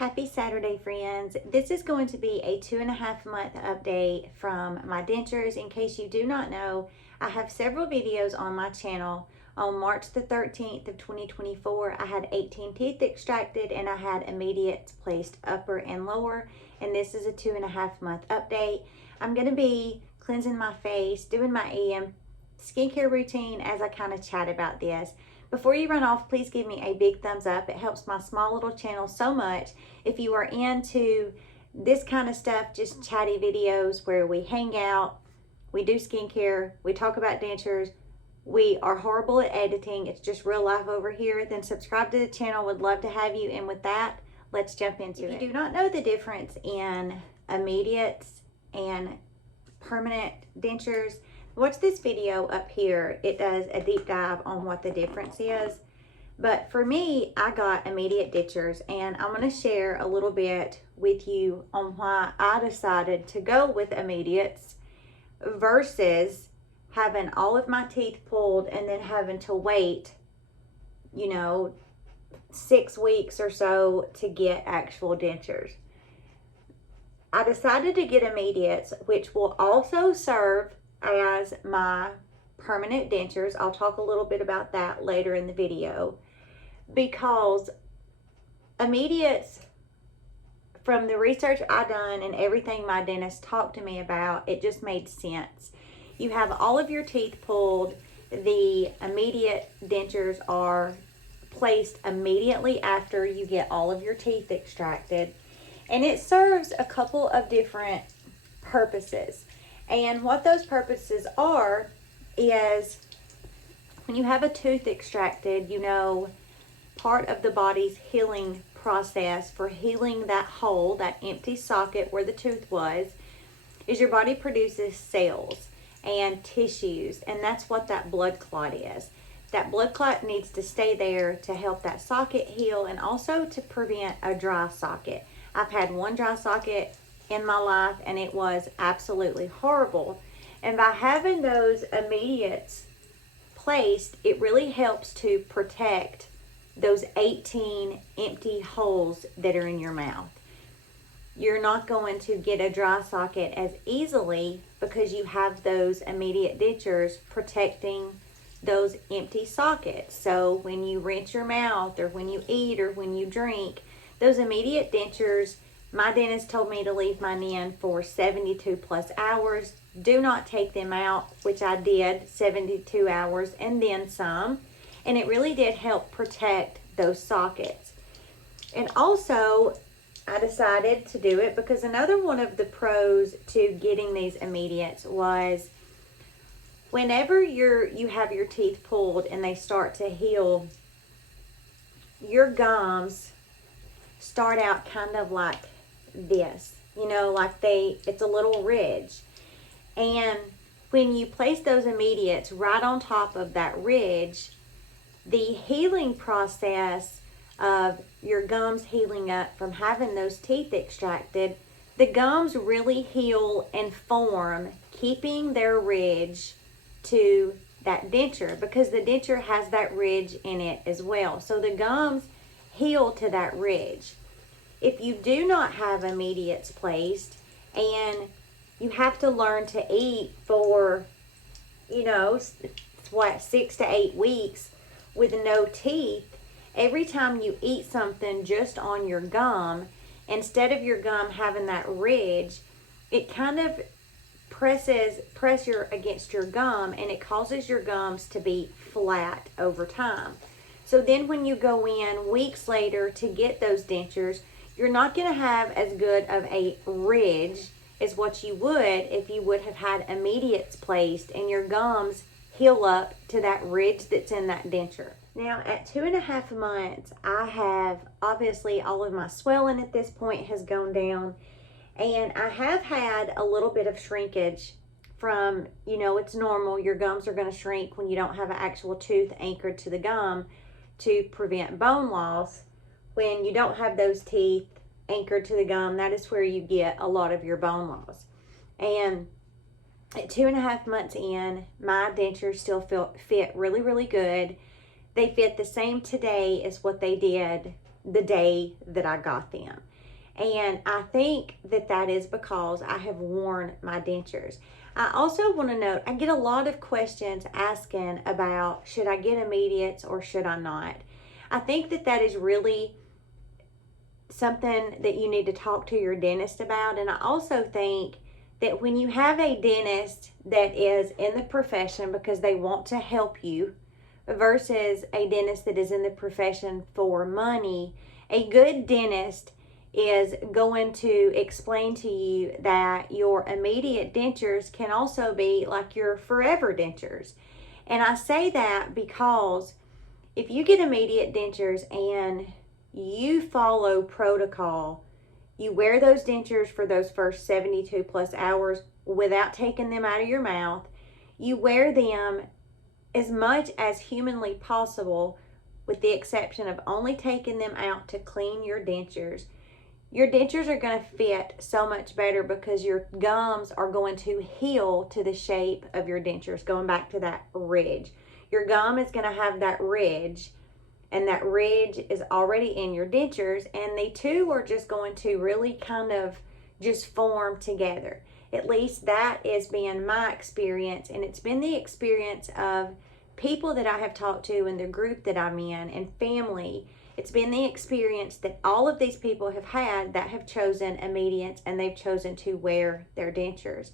Happy Saturday, friends. This is going to be a 2.5 month update from my dentures. In case you do not know, I have several videos on my channel. On March the 13th of 2024, I had 18 teeth extracted and I had immediates placed upper and lower. And this is a 2.5 month update. I'm going to be cleansing my face, doing my EM skincare routine as I kind of chat about this. Before you run off, please give me a big thumbs up. It helps my small little channel so much. If you are into this kind of stuff, just chatty videos where we hang out, we do skincare, we talk about dentures, we are horrible at editing, it's just real life over here, then subscribe to the channel. Would love to have you. And with that, let's jump into it. If you do not know the difference in immediates and permanent dentures, watch this video up here. It does a deep dive on what the difference is. But for me, I got immediate dentures, and I'm going to share a little bit with you on why I decided to go with immediates versus having all of my teeth pulled and then having to wait, 6 weeks or so to get actual dentures. I decided to get immediates, which will also serve as my permanent dentures. I'll talk a little bit about that later in the video, because immediates, from the research I done and everything my dentist talked to me about, it just made sense. You have all of your teeth pulled. The immediate dentures are placed immediately after you get all of your teeth extracted, and it serves a couple of different purposes. And what those purposes are is, when you have a tooth extracted, part of the body's healing process for healing that hole, that empty socket where the tooth was, is your body produces cells and tissues, and that's what that blood clot is. That blood clot needs to stay there to help that socket heal and also to prevent a dry socket. I've had one dry socket in my life, and it was absolutely horrible. And by having those immediates placed, it really helps to protect those 18 empty holes that are in your mouth. You're not going to get a dry socket as easily because you have those immediate dentures protecting those empty sockets. So when you rinse your mouth, or when you eat, or when you drink, those immediate dentures, my dentist told me to leave mine in for 72 plus hours. Do not take them out, which I did, 72 hours and then some. And it really did help protect those sockets. And also, I decided to do it because another one of the pros to getting these immediates was, whenever you have your teeth pulled and they start to heal, your gums start out kind of like this, it's a little ridge. And when you place those immediates right on top of that ridge, the healing process of your gums healing up from having those teeth extracted, the gums really heal and form, keeping their ridge to that denture, because the denture has that ridge in it as well. So the gums heal to that ridge. If you do not have immediates placed and you have to learn to eat for, 6 to 8 weeks with no teeth, every time you eat something just on your gum, instead of your gum having that ridge, it kind of presses against your gum, and it causes your gums to be flat over time. So then when you go in weeks later to get those dentures, you're not going to have as good of a ridge as what you would if you would have had immediates placed and your gums heal up to that ridge that's in that denture. Now, at 2.5 months, I have, obviously, all of my swelling at this point has gone down, and I have had a little bit of shrinkage from, it's normal. Your gums are going to shrink when you don't have an actual tooth anchored to the gum to prevent bone loss. When you don't have those teeth anchored to the gum, that is where you get a lot of your bone loss. And at 2.5 months in, my dentures still fit really, really good. They fit the same today as what they did the day that I got them. And I think that that is because I have worn my dentures. I also want to note, I get a lot of questions asking about should I get immediates or should I not. I think that that is really something that you need to talk to your dentist about. And I also think that when you have a dentist that is in the profession because they want to help you versus a dentist that is in the profession for money, a good dentist is going to explain to you that your immediate dentures can also be like your forever dentures. And I say that because if you get immediate dentures and you follow protocol, you wear those dentures for those first 72 plus hours without taking them out of your mouth. You wear them as much as humanly possible, with the exception of only taking them out to clean your dentures. Your dentures are going to fit so much better because your gums are going to heal to the shape of your dentures, going back to that ridge. Your gum is going to have that ridge, and that ridge is already in your dentures, and the two are just going to really kind of just form together. At least that has been my experience, and it's been the experience of people that I have talked to in the group that I'm in and family. It's been the experience that all of these people have had that have chosen immediates, and they've chosen to wear their dentures.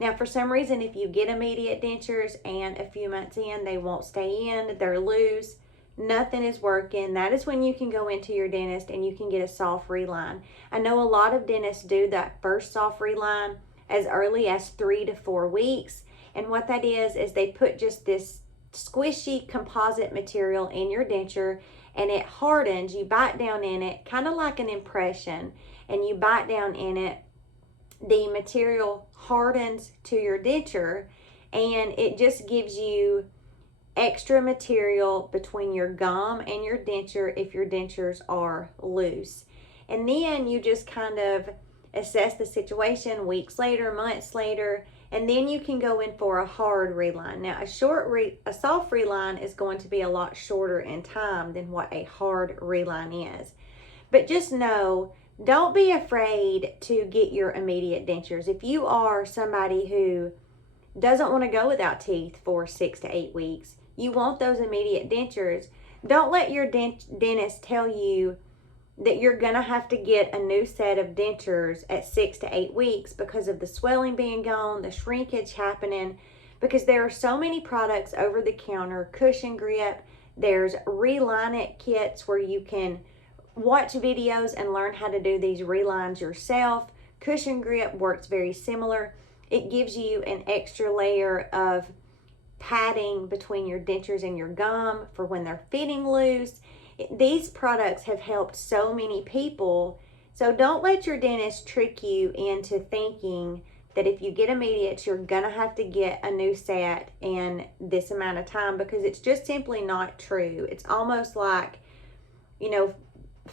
Now, for some reason, if you get immediate dentures and a few months in, they won't stay in, they're loose, nothing is working, that is when you can go into your dentist and you can get a soft reline. I know a lot of dentists do that first soft reline as early as 3 to 4 weeks. And what that is they put just this squishy composite material in your denture, and it hardens. You bite down in it, kind of like an impression, and you bite down in it. The material hardens to your denture, and it just gives you extra material between your gum and your denture if your dentures are loose. And then you just kind of assess the situation weeks later, months later, and then you can go in for a hard reline. Now, a soft reline is going to be a lot shorter in time than what a hard reline is. But just know, don't be afraid to get your immediate dentures. If you are somebody who doesn't want to go without teeth for 6 to 8 weeks, you want those immediate dentures, don't let your dentist tell you that you're going to have to get a new set of dentures at 6 to 8 weeks because of the swelling being gone, the shrinkage happening, because there are so many products over the counter, cushion grip, there's reline it kits where you can watch videos and learn how to do these relines yourself. Cushion grip works very similar. It gives you an extra layer of padding between your dentures and your gum for when they're fitting loose. These products have helped so many people. So don't let your dentist trick you into thinking that if you get immediates, you're going to have to get a new set in this amount of time, because it's just simply not true. It's almost like,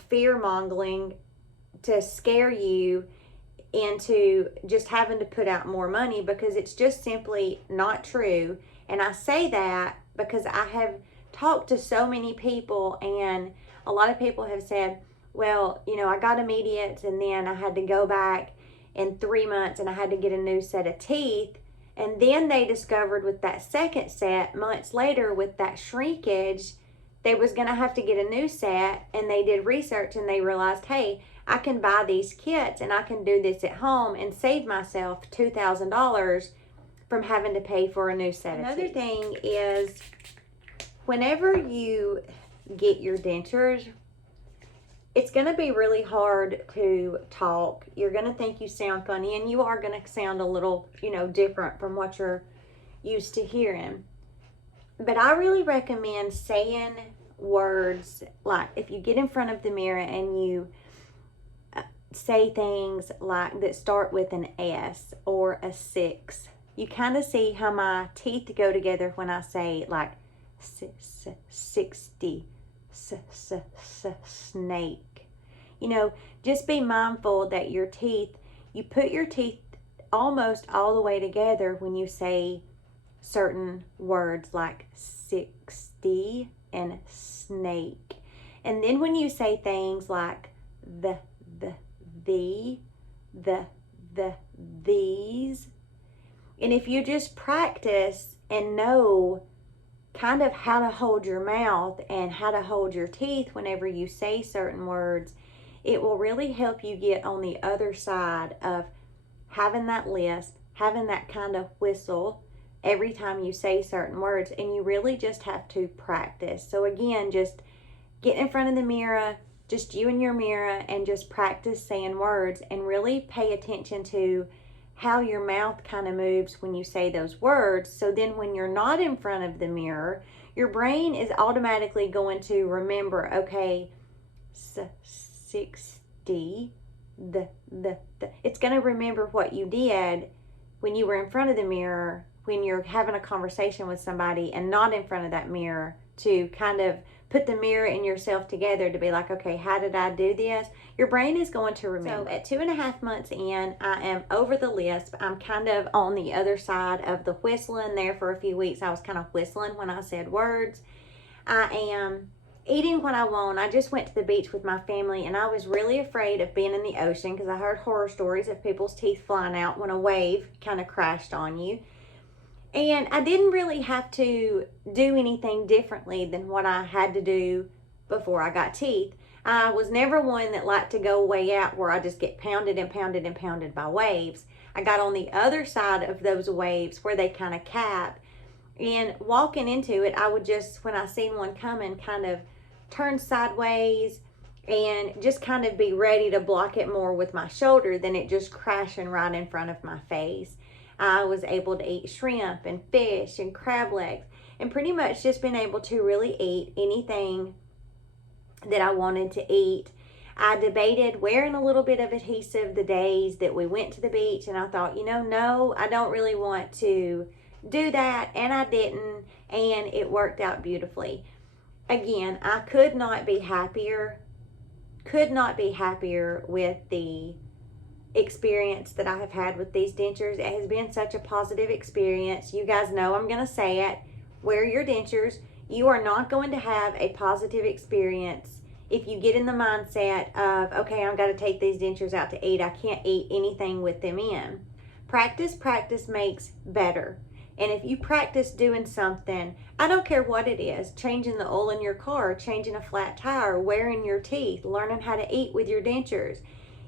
fear-mongering to scare you into just having to put out more money, because it's just simply not true. And I say that because I have talked to so many people, and a lot of people have said, well, I got immediates and then I had to go back in 3 months and I had to get a new set of teeth. And then they discovered with that second set, months later, with that shrinkage, they was going to have to get a new set. And they did research and they realized, hey, I can buy these kits and I can do this at home and save myself $2,000 from having to pay for a new set of teeth. Another thing is, whenever you get your dentures, it's going to be really hard to talk. You're going to think you sound funny, and you are going to sound a little, different from what you're used to hearing. But I really recommend saying words like, if you get in front of the mirror and you say things like that start with an S or a 6, you kind of see how my teeth go together when I say like 60, snake. Just be mindful that you put your teeth almost all the way together when you say certain words like 60 and snake. And then when you say things like the, the, these, and if you just practice and know kind of how to hold your mouth and how to hold your teeth whenever you say certain words, it will really help you get on the other side of having that lisp, having that kind of whistle every time you say certain words. And you really just have to practice. So again, just get in front of the mirror, just you and your mirror, and just practice saying words, and really pay attention to how your mouth kind of moves when you say those words. So then when you're not in front of the mirror, your brain is automatically going to remember, okay, 60, it's going to remember what you did when you were in front of the mirror, when you're having a conversation with somebody and not in front of that mirror, to kind of put the mirror and yourself together to be like, okay, how did I do this? Your brain is going to remember. So at 2.5 months in, I am over the lisp. I'm kind of on the other side of the whistling. There for a few weeks, I was kind of whistling when I said words. I am eating what I want. I just went to the beach with my family, and I was really afraid of being in the ocean because I heard horror stories of people's teeth flying out when a wave kind of crashed on you. And I didn't really have to do anything differently than what I had to do before I got teeth. I was never one that liked to go way out where I just get pounded and pounded and pounded by waves. I got on the other side of those waves where they kind of cap. And walking into it, I would just, when I seen one coming, kind of turn sideways and just kind of be ready to block it more with my shoulder than it just crashing right in front of my face. I was able to eat shrimp and fish and crab legs, and pretty much just been able to really eat anything that I wanted to eat. I debated wearing a little bit of adhesive the days that we went to the beach, and I thought, no, I don't really want to do that, and I didn't, and it worked out beautifully. Again, I could not be happier with the experience that I have had with these dentures. It has been such a positive experience. You guys know I'm going to say it. Wear your dentures. You are not going to have a positive experience if you get in the mindset of, okay, I've got to take these dentures out to eat. I can't eat anything with them in. Practice makes better. And if you practice doing something, I don't care what it is, changing the oil in your car, changing a flat tire, wearing your teeth, learning how to eat with your dentures,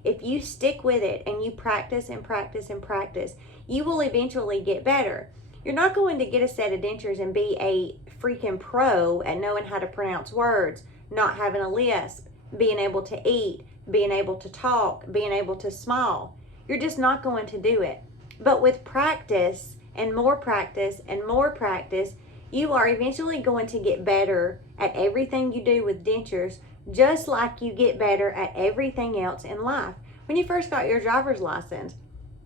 if you stick with it and you practice and practice and practice, you will eventually get better. You're not going to get a set of dentures and be a freaking pro at knowing how to pronounce words, not having a lisp, being able to eat, being able to talk, being able to smile. You're just not going to do it. But with practice and more practice and more practice, you are eventually going to get better at everything you do with dentures, just like you get better at everything else in life. When you first got your driver's license,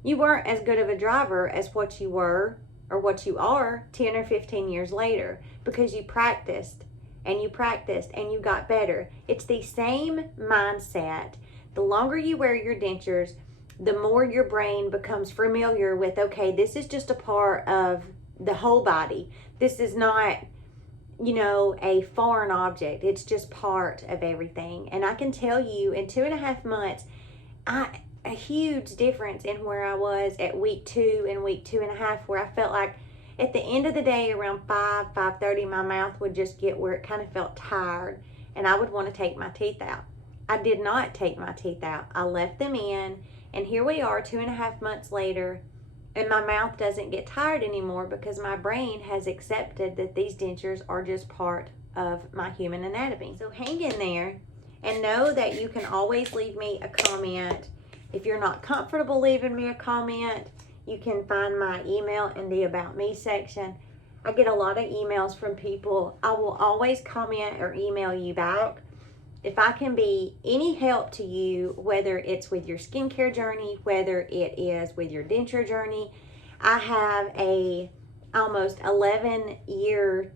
you weren't as good of a driver as what you were or what you are 10 or 15 years later, because you practiced and you practiced and you got better. It's the same mindset. The longer you wear your dentures, the more your brain becomes familiar with, okay, this is just a part of the whole body. This is not, a foreign object. It's just part of everything. And I can tell you, in 2.5 months, a huge difference in where I was at week 2 and week 2.5, where I felt like at the end of the day around 5:30, my mouth would just get where it kind of felt tired and I would want to take my teeth out. I did not take my teeth out. I left them in, and here we are 2.5 months later, and my mouth doesn't get tired anymore because my brain has accepted that these dentures are just part of my human anatomy. So hang in there and know that you can always leave me a comment. If you're not comfortable leaving me a comment, you can find my email in the About Me section. I get a lot of emails from people. I will always comment or email you back. If I can be any help to you, whether it's with your skincare journey, whether it is with your denture journey, I have a almost 11-year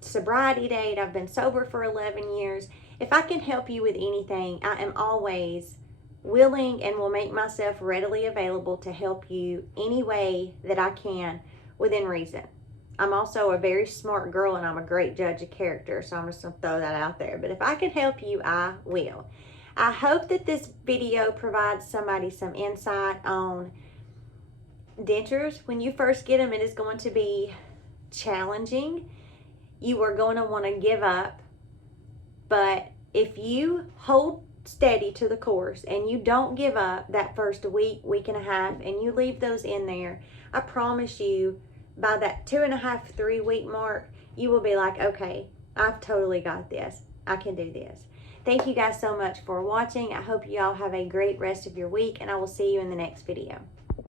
sobriety date. I've been sober for 11 years. If I can help you with anything, I am always willing and will make myself readily available to help you any way that I can within reason. I'm also a very smart girl, and I'm a great judge of character, so I'm just going to throw that out there. But if I can help you, I will. I hope that this video provides somebody some insight on dentures. When you first get them, it is going to be challenging. You are going to want to give up. But if you hold steady to the course and you don't give up that first week, week and a half, and you leave those in there, I promise you, by that 2.5, 3 week mark, you will be like, okay, I've totally got this. I can do this. Thank you guys so much for watching. I hope you all have a great rest of your week, and I will see you in the next video.